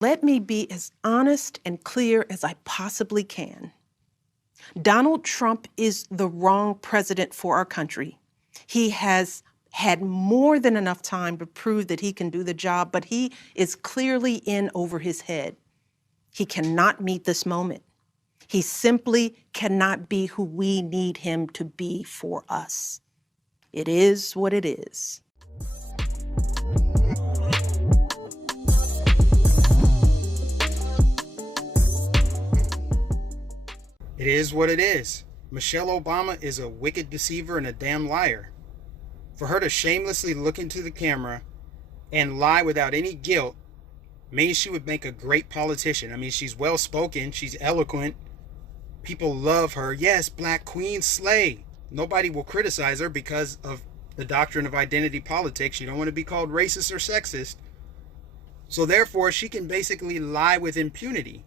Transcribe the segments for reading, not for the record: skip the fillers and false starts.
Let me be as honest and clear as I possibly can. Donald Trump is the wrong president for our country. He has had more than enough time to prove that he can do the job, but he is clearly in over his head. He cannot meet this moment. He simply cannot be who we need him to be for us. It is what it is. It is what it is. Michelle Obama is a wicked deceiver and a damn liar. For her to shamelessly look into the camera and lie without any guilt means she would make a great politician. I mean, she's well-spoken, she's eloquent, people love her. Yes, Black Queen slay. Nobody will criticize her because of the doctrine of identity politics. You don't want to be called racist or sexist. So therefore, she can basically lie with impunity,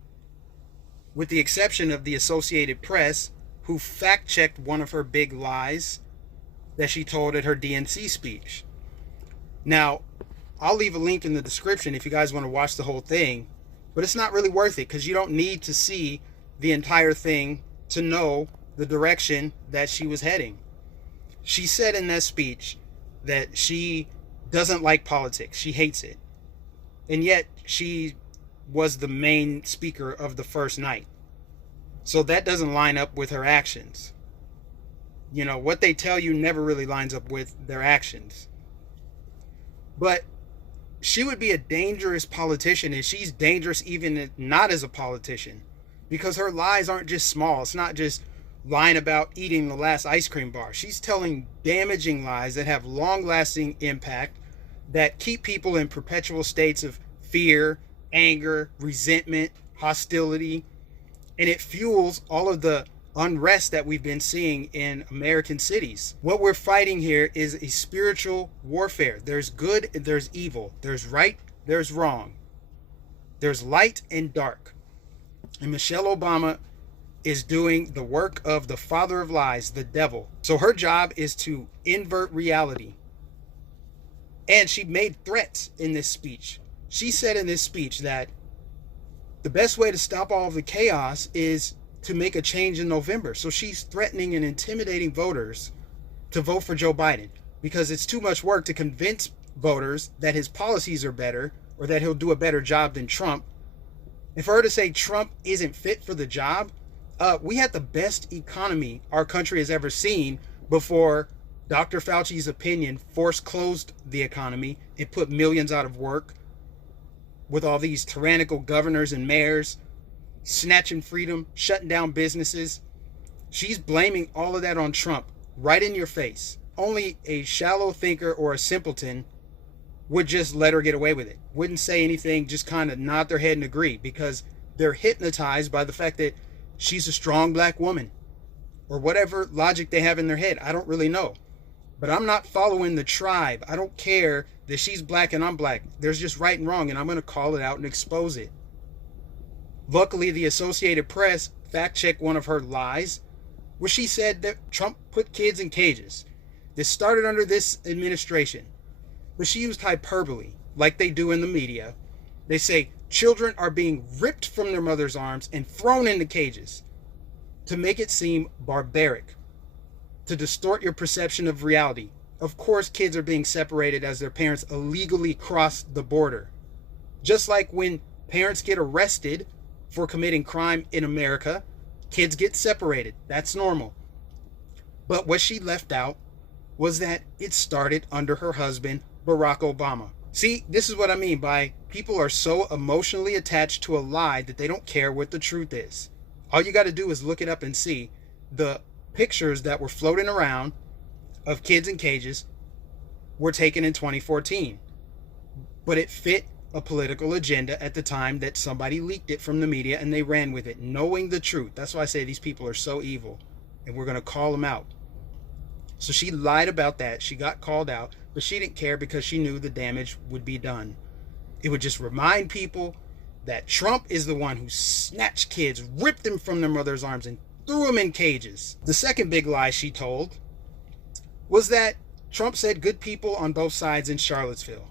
with the exception of the Associated Press, who fact-checked one of her big lies that she told at her DNC speech. Now, I'll leave a link in the description if you guys want to watch the whole thing, but it's not really worth it because you don't need to see the entire thing to know the direction that she was heading. She said in that speech that she doesn't like politics. She hates it. And yet she was the main speaker of the first night. So that doesn't line up with her actions. You know, what they tell you never really lines up with their actions. But she would be a dangerous politician, and she's dangerous even not as a politician, because her lies aren't just small. It's not just lying about eating the last ice cream bar. She's telling damaging lies that have long-lasting impact, that keep people in perpetual states of fear, anger, resentment, hostility, and it fuels all of the unrest that we've been seeing in American cities. What we're fighting here is a spiritual warfare. There's good and there's evil. There's right, there's wrong. There's light and dark. And Michelle Obama is doing the work of the father of lies, the devil. So her job is to invert reality. And she made threats in this speech. She said in this speech that the best way to stop all of the chaos is to make a change in November. So she's threatening and intimidating voters to vote for Joe Biden because it's too much work to convince voters that his policies are better or that he'll do a better job than Trump. And for her to say Trump isn't fit for the job, we had the best economy our country has ever seen before Dr. Fauci's opinion forced closed the economy. It put millions out of work with all these tyrannical governors and mayors snatching freedom, shutting down businesses. She's blaming all of that on Trump right in your face. Only a shallow thinker or a simpleton would just let her get away with it. Wouldn't say anything, just kind of nod their head and agree, because they're hypnotized by the fact that she's a strong black woman or whatever logic they have in their head. I don't really know. But I'm not following the tribe. I don't care that she's black and I'm black. There's just right and wrong, and I'm going to call it out and expose it. Luckily, the Associated Press fact-checked one of her lies, where she said that Trump put kids in cages. This started under this administration. But she used hyperbole, like they do in the media. They say children are being ripped from their mother's arms and thrown into cages to make it seem barbaric, to distort your perception of reality. Of course, kids are being separated as their parents illegally cross the border. Just like when parents get arrested for committing crime in America, kids get separated. That's normal. But what she left out was that it started under her husband, Barack Obama. See, this is what I mean by people are so emotionally attached to a lie that they don't care what the truth is. All you got to do is look it up and see the pictures that were floating around of kids in cages were taken in 2014. But it fit a political agenda at the time that somebody leaked it from the media and they ran with it, knowing the truth. That's why I say these people are so evil, and we're going to call them out. So she lied about that. She got called out, but she didn't care because she knew the damage would be done. It would just remind people that Trump is the one who snatched kids, ripped them from their mother's arms, and threw them in cages. The second big lie she told was that Trump said good people on both sides in Charlottesville.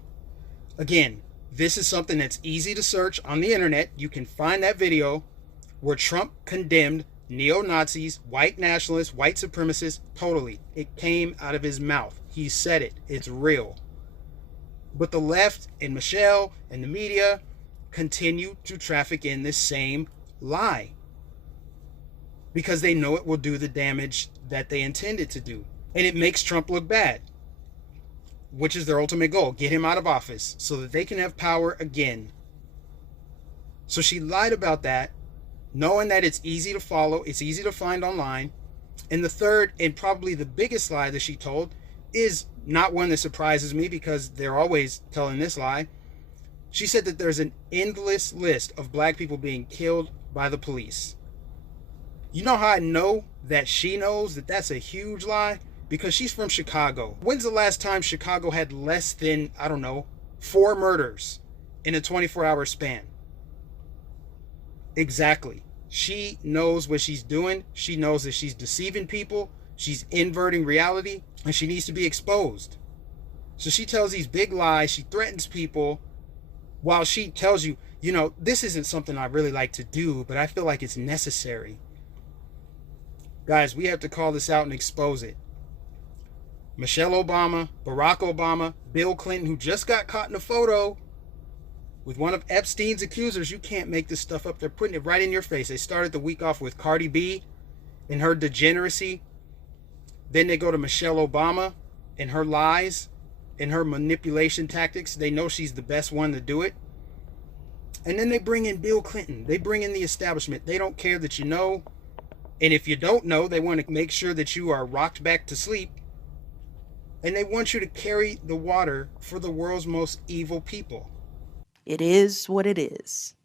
Again, This is something that's easy to search on the internet. You can find that video where Trump condemned neo-Nazis, white nationalists, white supremacists, totally. It came out of his mouth. He said it. It's real. But the left and Michelle and the media continue to traffic in this same lie because they know it will do the damage that they intended to do. And it makes Trump look bad, which is their ultimate goal. Get him out of office so that they can have power again. So she lied about that, knowing that it's easy to follow, it's easy to find online. And the third, and probably the biggest lie that she told, is not one that surprises me because they're always telling this lie. She said that there's an endless list of black people being killed by the police. You know how I know that she knows that that's a huge lie? Because she's from Chicago. When's the last time Chicago had less than, 4 murders in a 24-hour span? Exactly. She knows what she's doing. She knows that she's deceiving people. She's inverting reality, and she needs to be exposed. So she tells these big lies. She threatens people while she tells you, this isn't something I really like to do, but I feel like it's necessary. Guys, we have to call this out and expose it. Michelle Obama, Barack Obama, Bill Clinton, who just got caught in a photo with one of Epstein's accusers. You can't make this stuff up. They're putting it right in your face. They started the week off with Cardi B and her degeneracy. Then they go to Michelle Obama and her lies and her manipulation tactics. They know she's the best one to do it. And then they bring in Bill Clinton. They bring in the establishment. They don't care that you know. And if you don't know, they want to make sure that you are rocked back to sleep. And they want you to carry the water for the world's most evil people. It is what it is.